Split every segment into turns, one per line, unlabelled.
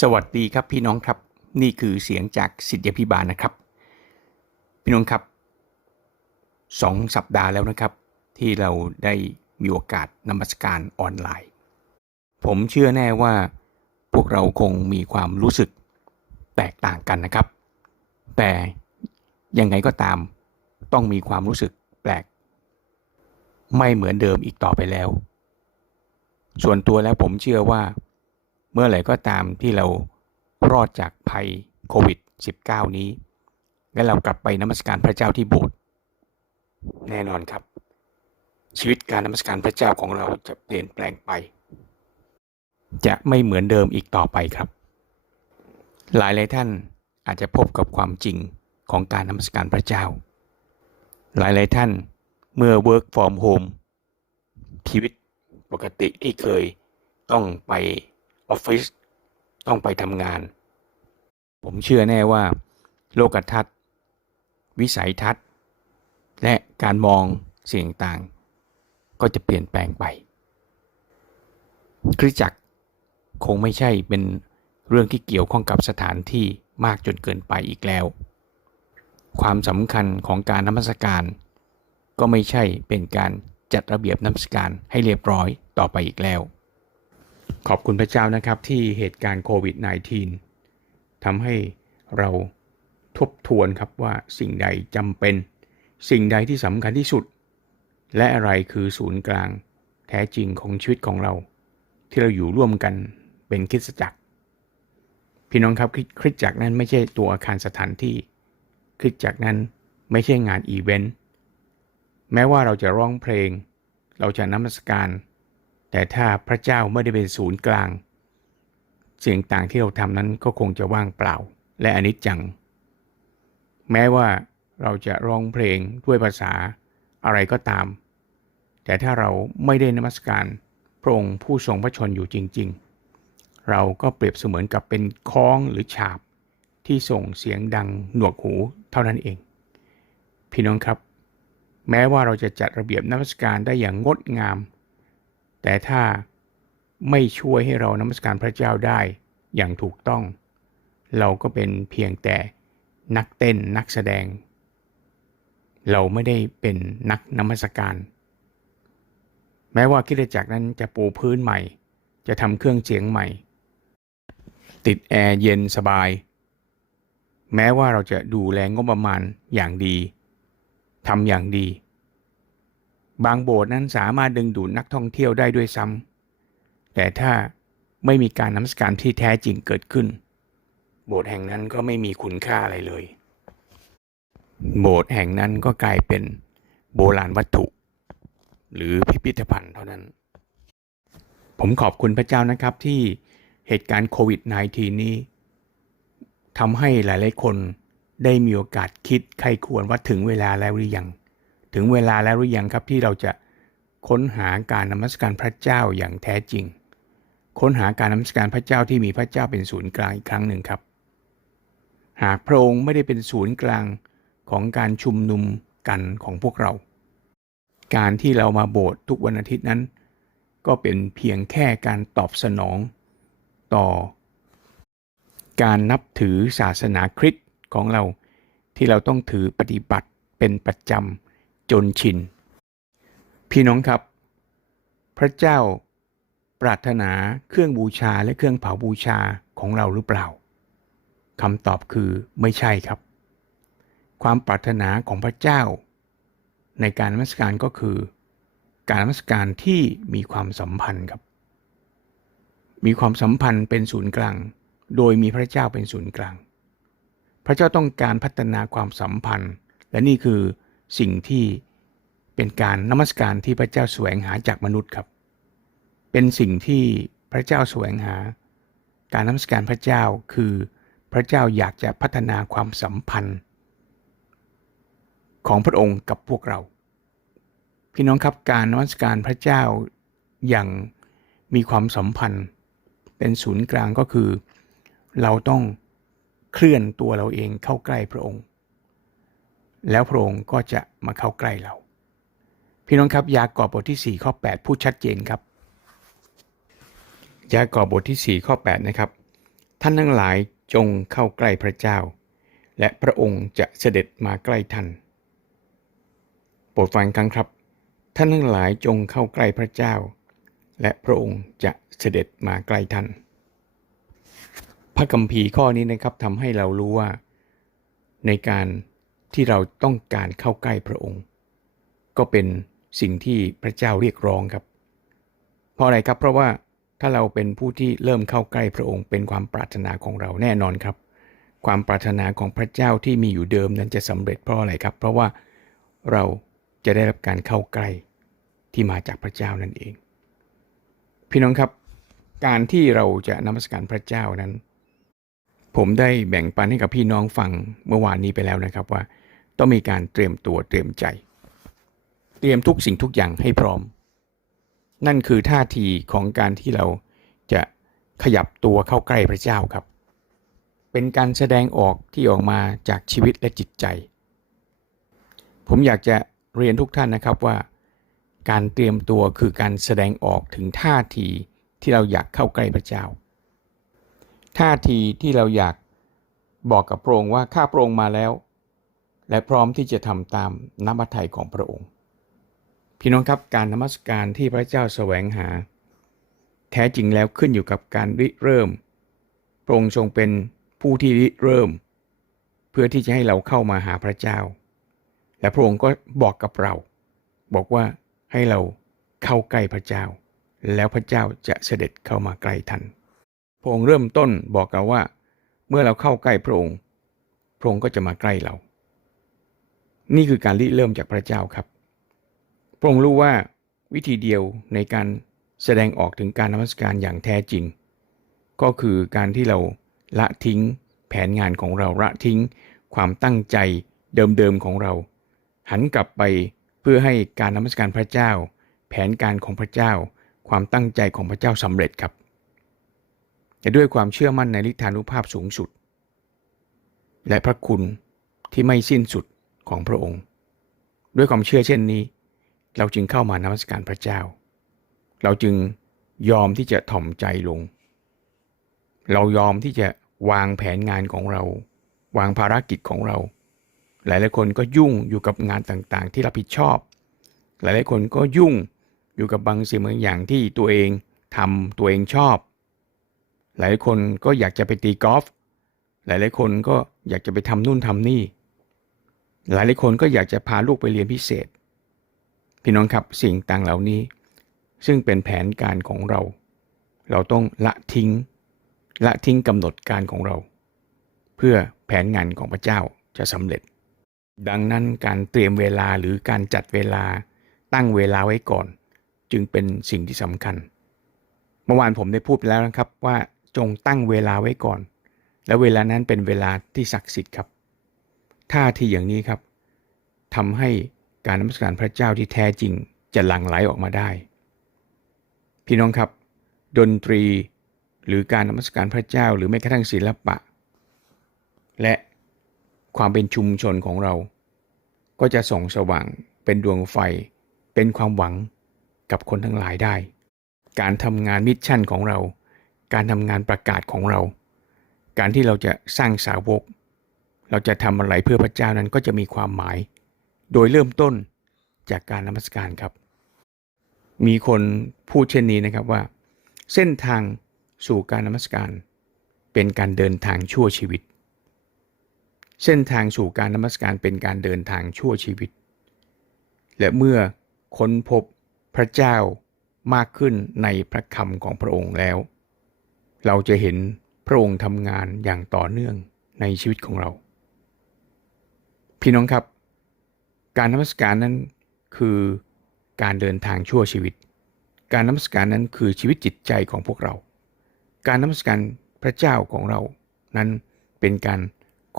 สวัสดีครับพี่น้องครับ นี่คือเสียงจากสิทธิพิบาลนะครับ พี่น้องครับสองสัปดาห์แล้วนะครับ ที่เราได้มีโอกาสนมัสการออนไลน์ ผมเชื่อแน่ว่า พวกเราคงมีความรู้สึกแตกต่างกันนะครับ แต่ยังไงก็ตามต้องมีความรู้สึกแปลก ไม่เหมือนเดิมอีกต่อไปแล้ว ส่วนตัวแล้วผมเชื่อว่า เมื่อไหร่ก็ตามที่เรารอดจากภัยโควิด -19 นี้ และเรากลับไปนมัสการพระเจ้าที่โบสถ์แน่นอนครับ ชีวิตการนมัสการพระเจ้าของเราจะเปลี่ยนแปลงไป จะไม่เหมือนเดิมอีกต่อไปครับ หลายหลายท่านอาจจะพบกับความจริงของการนมัสการพระเจ้า หลายหลายท่านเมื่อ work from home ชีวิตปกติที่เคยต้องไป ออฟฟิศต้องไปทำงาน ผมเชื่อแน่ว่า โลกทัศน์ วิสัยทัศน์ และการมองสิ่งต่างก็จะเปลี่ยนแปลงไป คริสจักรคงไม่ใช่เป็นเรื่องที่เกี่ยวข้องกับสถานที่มากจนเกินไปอีกแล้ว ความสำคัญของการนมัสการ ก็ไม่ใช่เป็นการจัดระเบียบนมัสการให้เรียบร้อยต่อไปอีกแล้ว ขอบคุณพระเจ้านะครับที่เหตุการณ์โควิด -19 ทำให้เราทบทวนครับว่าสิ่งใดจำเป็น สิ่งใดที่สำคัญที่สุด และอะไรคือศูนย์กลางแท้จริงของชีวิตของเรา ที่เราอยู่ร่วมกันเป็นคริสตจักร พี่น้องครับคริสตจักรนั้นไม่ใช่ตัวอาคารสถานที่คริสตจักรนั้นไม่ใช่งานอีเวนต์แม้ว่าเราจะร้องเพลง เราจะนมัสการ แต่ถ้าพระเจ้าไม่ได้เป็นศูนย์กลางเสียงต่างที่เราทำนั้นก็คงจะว่างเปล่า และอนิจจัง แม้ว่าเราจะร้องเพลงด้วยภาษาอะไรก็ตาม แต่ถ้าเราไม่ได้นมัสการพระองค์ผู้ทรงพระชนอยู่จริง ๆ เราก็เปรียบเสมือนกับเป็นค้องหรือฉาบที่ส่งเสียงดังหนวกหูเท่านั้นเอง พี่น้องครับ แม้ว่าเราจะจัดระเบียบนมัสการได้อย่างงดงาม แต่ถ้าไม่ช่วยให้เรานมัสการพระเจ้าได้อย่างถูกต้อง เราก็เป็นเพียงแต่นักเต้นนักแสดง เราไม่ได้เป็นนักนมัสการ แม้ว่าคริสตจักรนั้นจะปูพื้นใหม่ จะทำเครื่องเสียงใหม่ ติดแอร์เย็นสบาย แม้ว่าเราจะดูแลงบประมาณอย่างดีทำอย่างดี บางโบสถ์นั้นสามารถดึงดูดนักท่องเที่ยวได้ด้วยซ้ำแต่ถ้าไม่มีการนมัสการที่แท้จริงเกิดขึ้น โบสถ์แห่งนั้นก็ไม่มีคุณค่าอะไรเลย โบสถ์แห่งนั้นก็กลายเป็นโบราณวัตถุ หรือพิพิธภัณฑ์เท่านั้น ผมขอบคุณพระเจ้านะครับที่เหตุการณ์โควิด -19 นี้ทำให้หลายๆคนได้มีโอกาสคิดใครควรว่าถึงเวลาแล้วหรือยัง ถึงเวลาแล้วหรือยังครับที่เราจะค้นหาการนมัสการพระเจ้าอย่างแท้จริง ค้นหาการนมัสการพระเจ้าที่มีพระเจ้าเป็นศูนย์กลางอีกครั้งหนึ่งครับ หากพระองค์ไม่ได้เป็นศูนย์กลางของการชุมนุมกันของพวกเรา การที่เรามาโบสถ์ทุกวันอาทิตย์นั้น ก็เป็นเพียงแค่การตอบสนอง ต่อ การนับถือศาสนาคริสต์ของเราที่เราต้องถือปฏิบัติเป็นประจำ จนชิน พี่น้องครับ พระเจ้าปรารถนาเครื่องบูชาและเครื่องเผาบูชาของเราหรือเปล่าคำตอบคือไม่ใช่ครับ ความปรารถนาของพระเจ้า ในการนมัสการก็คือ การนมัสการที่มีความสัมพันธ์ครับ มีความสัมพันธ์เป็นศูนย์กลาง โดยมีพระเจ้าเป็นศูนย์กลาง พระเจ้าต้องการพัฒนาความสัมพันธ์ และนี่คือ สิ่งที่เป็นการนมัสการที่พระเจ้าแสวงหาจากมนุษย์ครับ เป็นสิ่งที่พระเจ้าแสวงหา การนมัสการพระเจ้าคือพระเจ้าอยากจะพัฒนาความสัมพันธ์ ของพระองค์กับพวกเรา พี่น้องครับการนมัสการพระเจ้าอย่างมีความสัมพันธ์ เป็นศูนย์กลางก็คือ เราต้องเคลื่อนตัวเราเองเข้าใกล้พระองค์ แล้วพระองค์ก็จะมาเข้าใกล้เรา พี่น้องครับยากอบบทที่ 4 ข้อ 8 พูดชัดเจนครับ ยากอบบทที่ 4 ข้อ 8 นะครับ ท่านทั้งหลายจงเข้าใกล้พระเจ้า และพระองค์จะเสด็จมาใกล้ท่านโปรดฟังครั้งครับ ท่านทั้งหลายจงเข้าใกล้พระเจ้า และพระองค์จะเสด็จมาใกล้ท่าน พระคัมภีร์ข้อนี้นะครับทำให้เรารู้ว่า ในการ ที่เราต้องการเข้าใกล้พระองค์ ก็เป็นสิ่งที่พระเจ้าเรียกร้องครับ เพราะอะไรครับเพราะว่าถ้าเราเป็นผู้ที่เริ่มเข้าใกล้พระองค์ เป็นความปรารถนาของเราแน่นอนครับ ความปรารถนาของพระเจ้าที่มีอยู่เดิมนั้นจะสำเร็จเพราะอะไรครับ เพราะว่าเราจะได้รับการเข้าใกล้ที่มาจากพระเจ้านั่นเอง พี่น้องครับ การที่เราจะนมัสการพระเจ้านั้น ผมได้แบ่งปันให้กับพี่น้องฟังเมื่อวานนี้ไปแล้วนะครับว่า ต้องมีการเตรียมตัวเตรียมใจ เตรียมทุกสิ่งทุกอย่างให้พร้อม นั่นคือท่าทีของการที่เราจะขยับตัวเข้าใกล้พระเจ้าครับ เป็นการแสดงออกที่ออกมาจากชีวิตและจิตใจ ผมอยากจะเรียนทุกท่านนะครับว่า การเตรียมตัวคือการแสดงออกถึงท่าทีที่เราอยากเข้าใกล้พระเจ้า ท่าทีที่เราอยากบอกกับพระองค์ว่าข้าพระองค์มาแล้ว และพร้อมที่จะทำตามน้ำพระทัยของพระองค์ พี่น้องครับการนมัสการที่พระเจ้าแสวงหา แท้จริงแล้วขึ้นอยู่กับการริเริ่มพระองค์ทรงเป็นผู้ที่ริเริ่ม เพื่อที่จะให้เราเข้ามาหาพระเจ้า และพระองค์ก็บอกกับเรา บอกว่าให้เราเข้าใกล้พระเจ้า แล้วพระเจ้าจะเสด็จเข้ามาใกล้ท่านพระองค์เริ่มต้นบอกเราว่า เมื่อเราเข้าใกล้พระองค์ พระองค์ก็จะมาใกล้เรา นี่คือการริเริ่มจากพระเจ้าครับ พระองค์รู้ว่าวิธีเดียวในการแสดงออกถึงการนมัสการอย่างแท้จริง ก็คือการที่เราละทิ้งแผนงานของเราละทิ้ง ความตั้งใจเดิมๆของเรา หันกลับไปเพื่อให้การนมัสการพระเจ้า แผนการของพระเจ้า ความตั้งใจของพระเจ้าสำเร็จครับแต่ด้วยความเชื่อมั่นในฤทธานุภาพสูงสุด และพระคุณที่ไม่สิ้นสุด ของพระองค์ ด้วยความเชื่อเช่นนี้ เราจึงเข้ามานมัสการพระเจ้า เราจึงยอมที่จะถ่อมใจลง เรายอมที่จะวางแผนงานของเรา วางภารกิจของเรา หลายหลายคนก็ยุ่งอยู่กับงานต่างๆ ที่รับผิดชอบ หลายหลายคนก็ยุ่งอยู่กับบางสิ่งบางอย่างที่ตัวเองทำตัวเองชอบ หลายคนก็อยากจะไปตีกอล์ฟหลายหลายคนก็อยากจะไปทำนู่นทำนี่ หลายหลายคนก็อยากจะพาลูกไปเรียนพิเศษ พี่น้องครับสิ่งต่างเหล่านี้ ซึ่งเป็นแผนการของเรา เราต้องละทิ้ง ละทิ้งกำหนดการของเรา เพื่อแผนงานของพระเจ้าจะสำเร็จ ดังนั้นการเตรียมเวลาหรือการจัดเวลาตั้งเวลาไว้ก่อน จึงเป็นสิ่งที่สำคัญ เมื่อวานผมได้พูดไปแล้วนะครับว่าจงตั้งเวลาไว้ก่อน และเวลานั้นเป็นเวลาที่ศักดิ์สิทธิ์ครับ ท่าทีอย่างนี้ครับทำให้การนมัสการพระเจ้าที่แท้จริงจะหลั่งไหลออกมาได้ พี่น้องครับ ดนตรีหรือการนมัสการพระเจ้าหรือแม้กระทั่งศิลปะ และความเป็นชุมชนของเรา ก็จะส่องสว่างเป็นดวงไฟ เป็นความหวังกับคนทั้งหลายได้ การทำงานมิชชั่นของเรา การทำงานประกาศของเรา การที่เราจะสร้างสาวก เราจะทำอะไรเพื่อพระเจ้านั้นก็จะมีความหมาย โดยเริ่มต้นจากการนมัสการครับ มีคนพูดเช่นนี้นะครับว่า เส้นทางสู่การนมัสการ เป็นการเดินทางชั่วชีวิต เส้นทางสู่การนมัสการเป็นการเดินทางชั่วชีวิต และเมื่อค้นพบพระเจ้ามากขึ้นในพระคำของพระองค์แล้ว เราจะเห็นพระองค์ทำงานอย่างต่อเนื่องในชีวิตของเรา พี่น้องครับ การนมัสการนั้นคือการเดินทางชั่วชีวิต การนมัสการนั้นคือชีวิตจิตใจของพวกเรา การนมัสการพระเจ้าของเรา นั้นเป็นการ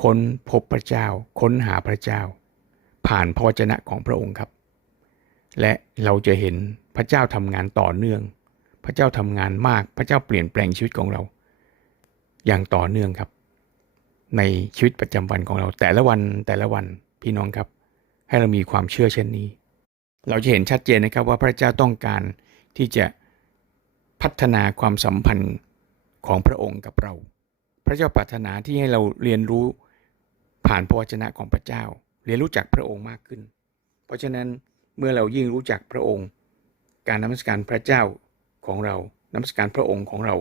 ค้นพบพระเจ้า ค้นหาพระเจ้า ผ่านพระวจนะของพระองค์ครับ และเราจะเห็นพระเจ้าทำงานต่อเนื่อง พระเจ้าทำงานมาก พระเจ้าเปลี่ยนแปลงชีวิตของเรา อย่างต่อเนื่องครับ ในชีวิตประจำวันของเรา แต่ละวันแต่ละวันพี่น้องครับ ให้เรามีความเชื่อเช่นนี้ เราจะเห็นชัดเจนนะครับว่าพระเจ้าต้องการที่จะพัฒนาความสัมพันธ์ของพระองค์กับเรา พระเจ้าปรารถนาที่ให้เราเรียนรู้ผ่านพระวจนะของพระเจ้า เรียนรู้จักพระองค์มากขึ้น เพราะฉะนั้นเมื่อเรายิ่งรู้จักพระองค์ การนมัสการพระเจ้าของเรานมัสการพระองค์ของเรา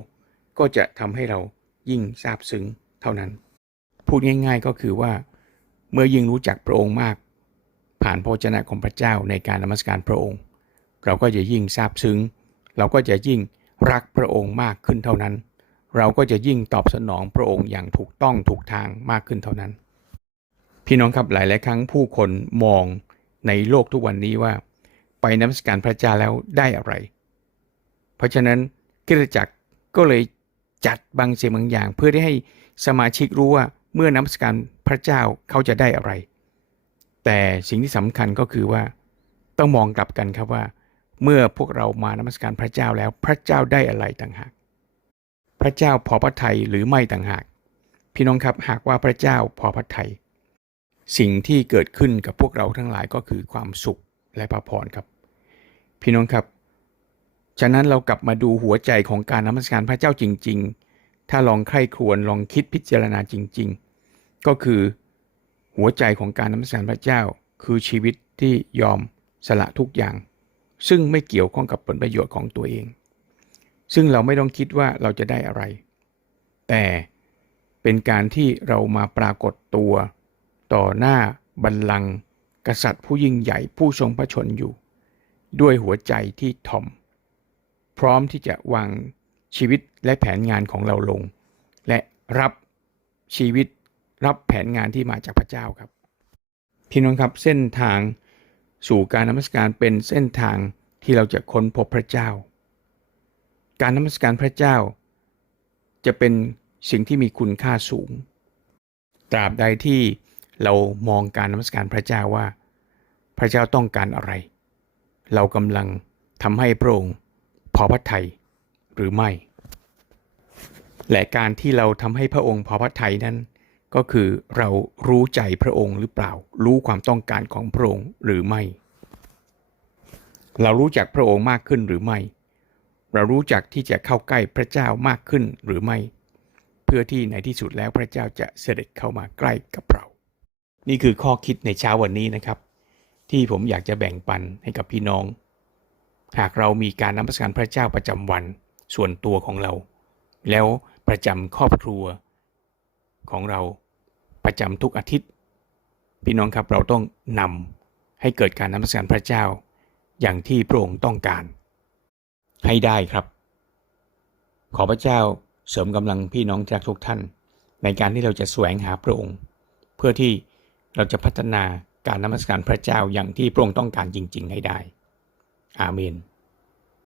ก็จะทำให้เรายิ่งซาบซึ้งเท่านั้น พูดง่าย ๆ ก็คือว่า เมื่อยิ่งรู้จักพระองค์มาก ผ่านพระวจนะของพระเจ้าในการนมัสการพระองค์ เราก็จะยิ่งซาบซึ้ง เราก็จะยิ่งรักพระองค์มากขึ้นเท่านั้น เราก็จะยิ่งตอบสนองพระองค์อย่างถูกต้องถูกทางมากขึ้นเท่านั้น พี่น้องครับหลายๆครั้งผู้คนมองในโลกทุกวันนี้ว่า ไปนมัสการพระเจ้าแล้วได้อะไร เพราะฉะนั้นคริสตจักรก็เลยจัดบางสิ่งบางอย่าง เพื่อที่ให้สมาชิกรู้ว่า เมื่อนมัสการพระเจ้าเขาจะได้อะไร แต่สิ่งที่สำคัญก็คือว่าต้องมองกลับกันครับว่า เมื่อพวกเรามานมัสการพระเจ้าแล้วพระเจ้าได้อะไรต่างหาก พระเจ้าพอพระทัยหรือไม่ต่างหาก พี่น้องครับหากว่าพระเจ้าพอพระทัยสิ่งที่เกิดขึ้นกับพวกเราทั้งหลายก็คือความสุขและพระพรครับ พี่น้องครับ ฉะนั้นเรากลับมาดูหัวใจของการนมัสการพระเจ้าจริง ๆ ถ้าลองใคร่ครวญลองคิดพิจารณาจริง ๆ ก็คือหัวใจของการนมัสการพระเจ้า คือชีวิตที่ยอมสละทุกอย่าง ซึ่งไม่เกี่ยวข้องกับผลประโยชน์ของตัวเอง ซึ่งเราไม่ต้องคิดว่าเราจะได้อะไร แต่เป็นการที่เรามาปรากฏตัว ต่อหน้าบัลลังก์กษัตริย์ผู้ยิ่งใหญ่ผู้ทรงพระชนอยู่ ด้วยหัวใจที่ถ่อม พร้อมที่จะวาง ชีวิตและแผนงานของเราลง และรับชีวิตรับแผนงานที่มาจากพระเจ้าครับ พี่น้องครับเส้นทางสู่การนมัสการเป็นเส้นทางที่เราจะค้นพบพระเจ้า การนมัสการพระเจ้า จะเป็นสิ่งที่มีคุณค่าสูง ตราบใดที่เรามองการนมัสการพระเจ้าว่า พระเจ้าต้องการอะไร เรากำลังทำให้พระองค์พอพระทัย หรือไม่ และการที่เราทำให้พระองค์พอพระทัยนั้น ก็คือเรารู้ใจพระองค์หรือเปล่า รู้ความต้องการของพระองค์หรือไม่ เรารู้จักพระองค์มากขึ้นหรือไม่ เรารู้จักที่จะเข้าใกล้พระเจ้ามากขึ้นหรือไม่ เพื่อที่ในที่สุดแล้วพระเจ้าจะเสด็จเข้ามาใกล้กับเรา นี่คือข้อคิดในเช้าวันนี้นะครับ ที่ผมอยากจะแบ่งปันให้กับพี่น้องหากเรามีการนมัสการพระเจ้าประจำวัน ส่วนตัวของเรา แล้วประจำครอบครัวของเราประจำทุกอาทิตย์ พี่น้องครับเราต้องนำให้เกิดการนมัสการพระเจ้า อย่างที่พระองค์ต้องการ ให้ได้ครับ ขอพระเจ้าเสริมกำลังพี่น้องจากทุกท่าน ในการที่เราจะแสวงหาพระองค์ เพื่อที่เราจะพัฒนาการนมัสการพระเจ้าอย่างที่พระองค์ต้องการจริง ๆ ให้ได้ อาเมน